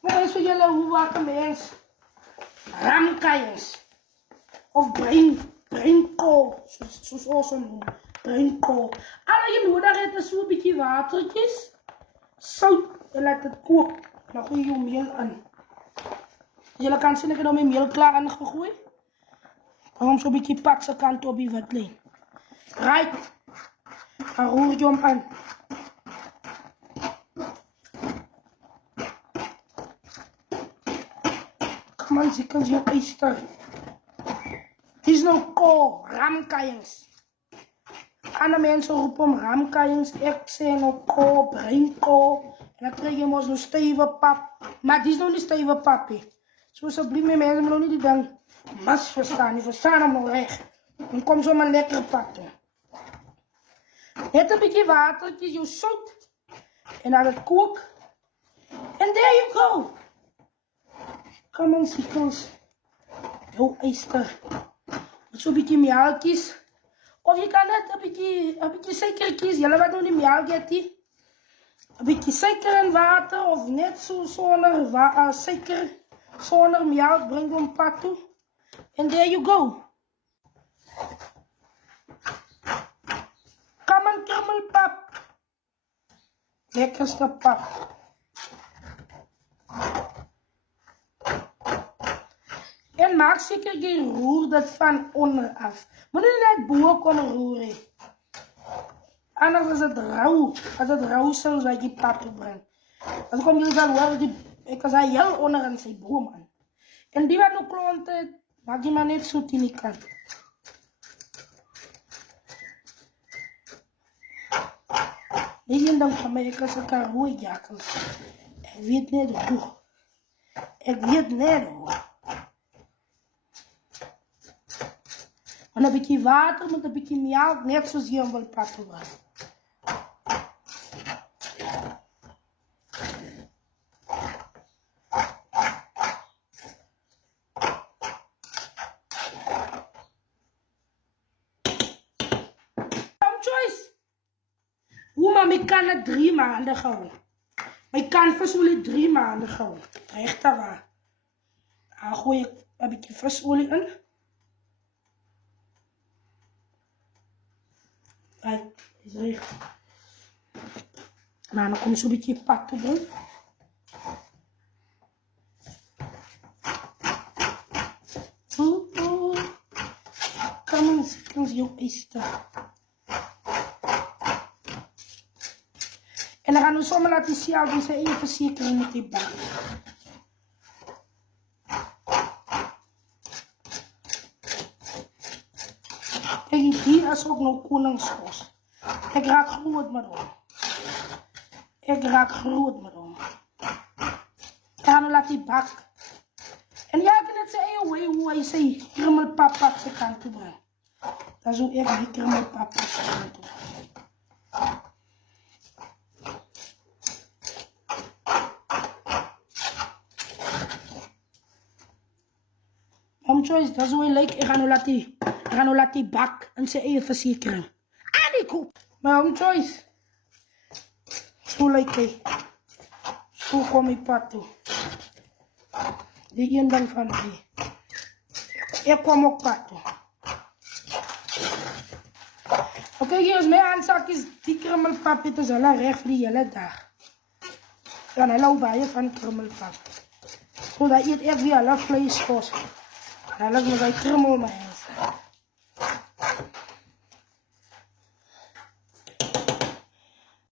Maar is vir julle hoe maak 'n mens ramkajens of breinkool, soos ons noem, breinkool. Al jy nodig het is so 'n bietjie watertjies, sout en laat dit kook. Dan gooi jy jou meel in. Julle kan sien ek het nou my meel klaar ingegooi. Dan hom so 'n bietjie pak se kant op die witlyn. Right. Dan roer jy hom aan. Come on, ziekels jou oyster. Dis nou kool, ramkajens. Ander mense roep hom ramkajens, ek sê nou kool, breinkool. En dan krijg je ons nog stijve pap. Maar die is nog niet stijve pap. Zo alsjeblieft met mensen nog niet die ding mas verstaan. Die verstaan hem nog recht. Dan komt zomaar lekker pap toe. Net een beetje water, je zout. En dan het kook. En there you go. Come on, ziekels. Jouw oyster. Met zo'n beetje melkjes. Of je kan net een beetje suiker kiezen. Jullie wat nog niet melk hebt. Een beetje suiker en water of net zo zonder suiker, zonder melk, breng een pak toe. En there you go. Come on, krummelpap. Lekkerste pap. En maak zeker geen roer dat van onderaf. Moet je net boven kunnen roeren. Anders is het rauw. Als het rauw is, zal je pap toe brengen. Dan kom je dan wel, ik was heel onder aan zijn boom aan. En die wat nog klonten, maak je maar net zo in die kant. Niet dan van mij, ik als ik kan roeien jakels. Ik weet niet hoe. Ik weet niet hoe. En een beetje water met een beetje melk, net zoals je hem wil pakken. Ik kan het 3 maanden houden. Maar ik kan visolie 3 maanden houden. Echt waar. Dan gooi ik een beetje visolie in. Kijk, is recht. Nou, dan kom je zo'n beetje pat te doen. Kom eens, jouw oyster. En dan gaan we zomaar laten zien als we ze even verzekeren met die bak. Kijk, hier is ook nog koningssaus. Ik raak groot met hem. Ik raak groot met hem. Dan gaan we laten die bak. En ja, ik kan het zeggen hoe hij zei krummelpap op zijn kant toe brengen. Dan zou ik die krummelpap op zijn kant toe brengen. Choice, dat is hoe je lijkt. Ik ga nu laten die bak en ze even verzekeren. Ah, die koop. Maar Choice. Zo lijkt hij. Zo kom ik pad toe. Die een dan van die. Ik kom ook pad toe. Oké, hier is mijn aanzakjes. Die krummelpap. Het is al recht voor die hele dag. Ja, hij loopt bij je van krummelpap. Zodat je het echt weer alle vlees kost. Laat me bij krummel maar.